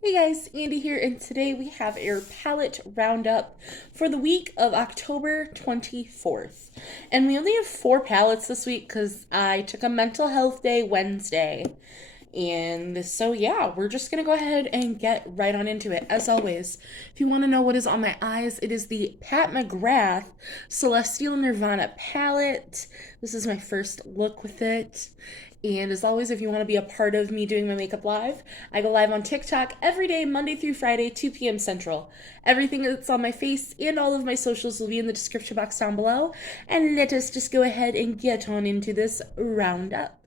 Hey guys, Andy here, and today we have our palette roundup for the week of October 24th. And we only have 4 palettes this week because I took a mental health day Wednesday. And so, yeah, we're just going to go ahead and get right on into it. As always, if you want to know what is on my eyes, it is the Pat McGrath Celestial Nirvana palette. This is my first look with it. And as always, if you want to be a part of me doing my makeup live, I go live on TikTok every day, Monday through Friday, 2 p.m. Central. Everything that's on my face and all of my socials will be in the description box down below. And let us just go ahead and get on into this roundup.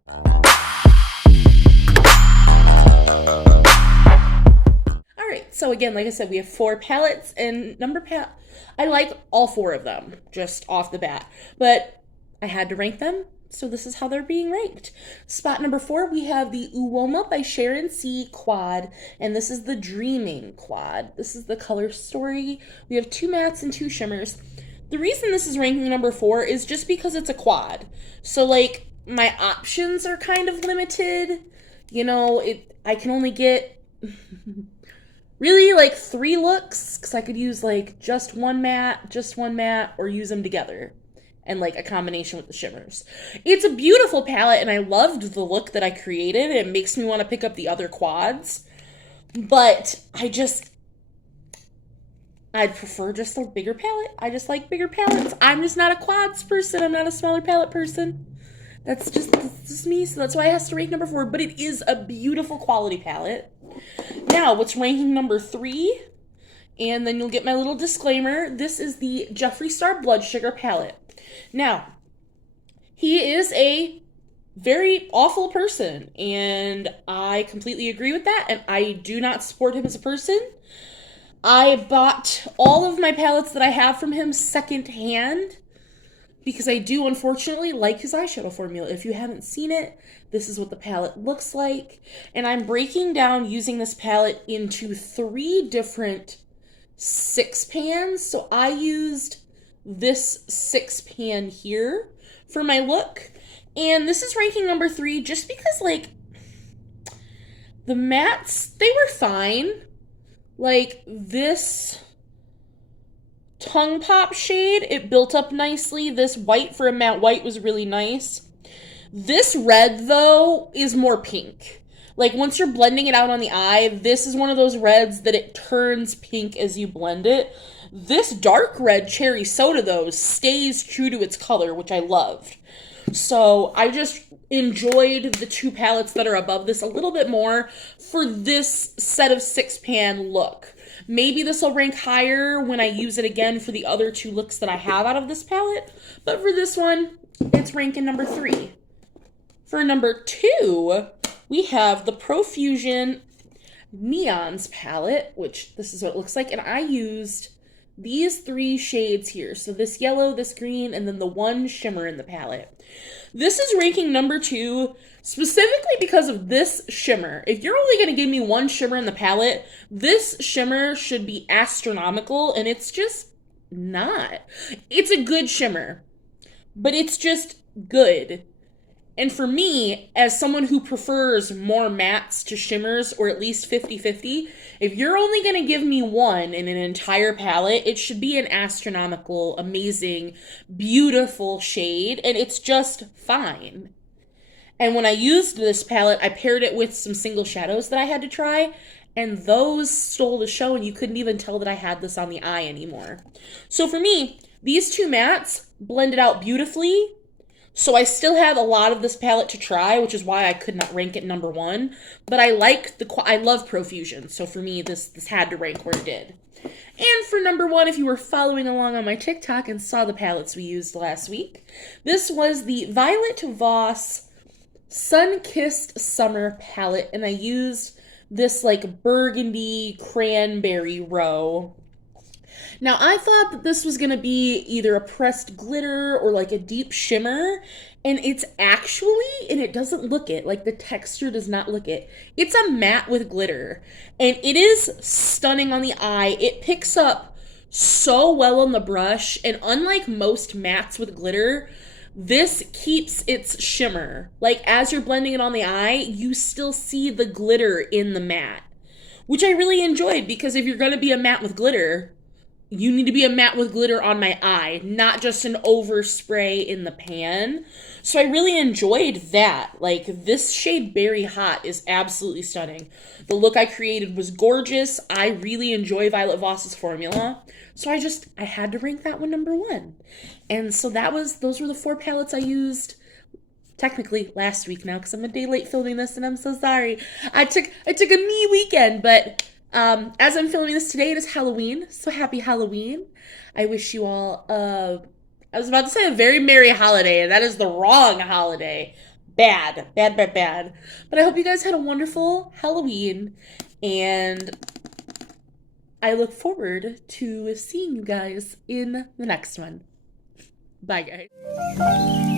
Alright, so again, like I said, we have 4 palettes, and I like all 4 of them, just off the bat. But I had to rank them, so this is how they're being ranked. Spot number 4, we have the Uoma by Sharon C. Quad, and this is the Dreaming Quad. This is the color story. We have 2 mattes and 2 shimmers. The reason this is ranking number 4 is just because it's a quad. So, like, my options are kind of limited. You know, I can only get really like 3 looks, because I could use like just one matte, or use them together. And like a combination with the shimmers. It's a beautiful palette, and I loved the look that I created. It makes me want to pick up the other quads. But I'd prefer just a bigger palette. I just like bigger palettes. I'm just not a quads person. I'm not a smaller palette person. That's just me, so that's why it has to rank number 4. But it is a beautiful quality palette. Now, what's ranking number 3? And then you'll get my little disclaimer. This is the Jeffree Star Blood Sugar palette. Now, he is a very awful person, and I completely agree with that, and I do not support him as a person. I bought all of my palettes that I have from him secondhand, because I do, unfortunately, like his eyeshadow formula. If you haven't seen it, this is what the palette looks like. And I'm breaking down using this palette into 3 different 6 pans. So I used this 6 pan here for my look. And this is ranking number 3 just because, like, the mattes, they were fine. Like, this tongue pop shade, it built up nicely. This white for a matte white was really nice. This red, though, is more pink. Like, once you're blending it out on the eye, this is one of those reds that it turns pink as you blend it. This dark red cherry soda, though, stays true to its color, which I loved. So I just enjoyed the 2 palettes that are above this a little bit more for this set of 6 pan look. Maybe this will rank higher when I use it again for the other 2 looks that I have out of this palette. But for this one, it's ranking number 3. For number 2, we have the Profusion Neons palette, which this is what it looks like. And I used these 3 shades here. So this yellow, this green, and then the 1 shimmer in the palette. This is ranking number 2 specifically because of this shimmer. If you're only going to give me 1 shimmer in the palette, this shimmer should be astronomical, and it's just not. It's a good shimmer, but it's just good. And for me, as someone who prefers more mattes to shimmers, or at least 50-50, if you're only going to give me 1 in an entire palette, it should be an astronomical, amazing, beautiful shade, and it's just fine. And when I used this palette, I paired it with some single shadows that I had to try, and those stole the show, and you couldn't even tell that I had this on the eye anymore. So for me, these 2 mattes blended out beautifully. So I still have a lot of this palette to try, which is why I could not rank it number 1. But I love Profusion, so for me, this had to rank where it did. And for number 1, if you were following along on my TikTok and saw the palettes we used last week, this was the Violet Voss Sun-Kissed Summer palette, and I used this like burgundy cranberry row. Now, I thought that this was going to be either a pressed glitter or like a deep shimmer, and it's actually, and it doesn't look it, like the texture does not look it. It's a matte with glitter, and it is stunning on the eye. It picks up so well on the brush, and unlike most mattes with glitter, this keeps its shimmer. Like, as you're blending it on the eye, you still see the glitter in the matte, which I really enjoyed because if you're going to be a matte with glitter, you need to be a matte with glitter on my eye, not just an overspray in the pan. So I really enjoyed that. Like, this shade Berry Hot is absolutely stunning. The look I created was gorgeous. I really enjoy Violet Voss's formula. So I had to rank that one number one. And so those were the 4 palettes I used technically last week now because I'm a day late filming this and I'm so sorry. I took a me weekend, but as I'm filming this today, it is Halloween. So happy Halloween. I wish you all I was about to say a very merry holiday, and that is the wrong holiday. Bad. But I hope you guys had a wonderful Halloween, and I look forward to seeing you guys in the next one. Bye, guys.